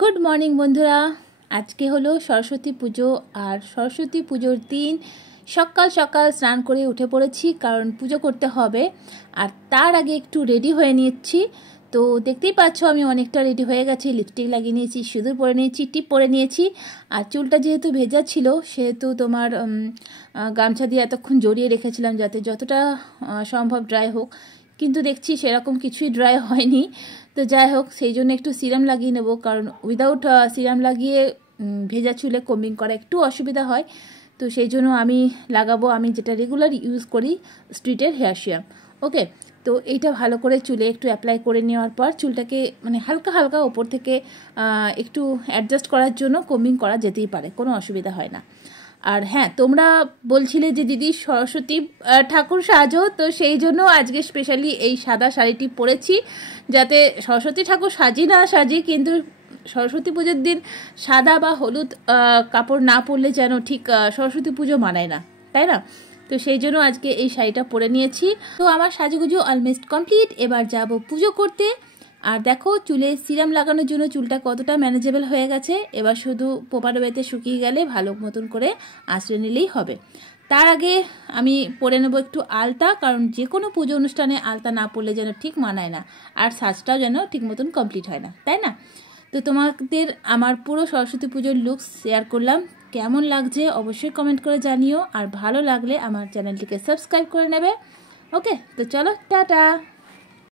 Good morning বন্ধুরা। আজকে হলো সরস্বতী পুজো আর সরস্বতী পুজোর দিন সকাল সকাল স্নান করে উঠে পড়েছি, কারণ পুজো করতে হবে। আর তার আগে একটু রেডি হয়ে নিচ্ছি। তো দেখতেই পাচ্ছ আমি অনেকটা রেডি হয়ে গেছি। লিপস্টিক লাগিয়ে নিয়েছি, সিঁদুর পরে নিয়েছি, টিপ পরে নিয়েছি। আর চুলটা যেহেতু ভেজা ছিল সেহেতু তোমার গামছা দিয়ে এতক্ষণ জড়িয়ে রেখেছিলাম যাতে যতটা সম্ভব ড্রাই হোক, কিন্তু দেখছি সেরকম কিছুই ড্রাই হয়নি। তো যাই হোক, সেই জন্য একটু সিরাম লাগিয়ে নেব, কারণ উইদাউট সিরাম লাগিয়ে ভেজা চুলে কম্বিং করা একটু অসুবিধা হয়। তো সেই জন্য আমি লাগাবো, আমি যেটা রেগুলার ইউজ করি, স্ট্রিটের হেয়ার সিরাম। ওকে, তো এইটা ভালো করে চুলে একটু অ্যাপ্লাই করে নেওয়ার পর চুলটাকে মানে হালকা হালকা ওপর থেকে একটু অ্যাডজাস্ট করার জন্য কম্বিং করা যেতেই পারে, কোনো অসুবিধা হয় না। আর হ্যাঁ, তোমরা বলছিলে যে দিদি সরস্বতী ঠাকুর সাজো, তো সেই জন্য আজকে স্পেশালি এই সাদা শাড়িটি পরেছি, যাতে সরস্বতী ঠাকুর সাজি না সাজি, কিন্তু সরস্বতী পুজোর দিন সাদা বা হলুদ কাপড় না পরলে যেন ঠিক সরস্বতী পুজো মানায় না, তাই না? তো সেই জন্য আজকে এই শাড়িটা পরে নিয়েছি। তো আমার সাজুগুজু অলমোস্ট কমপ্লিট, এবার যাব পুজো করতে। আর দেখো চুলে সিরাম লাগানোর জন্য চুলটা কতটা ম্যানেজেবল হয়ে গেছে। এবার শুধু পোপার ওয়েতে শুকিয়ে গেলে ভালো মতন করে আঁচড়ে নিলেই হবে। তার আগে আমি পরে নেবো একটু আলতা, কারণ যে কোনো পুজো অনুষ্ঠানে আলতা না পরলে যেন ঠিক মানায় না, আর সাজটাও যেন ঠিক মতন কমপ্লিট হয় না, তাই না? তো তোমাদের আমার পুরো সরস্বতী পুজোর লুকস শেয়ার করলাম। কেমন লাগছে অবশ্যই কমেন্ট করে জানিও, আর ভালো লাগলে আমার চ্যানেলটিকে সাবস্ক্রাইব করে নেবে। ওকে, তো চলো, টাটা।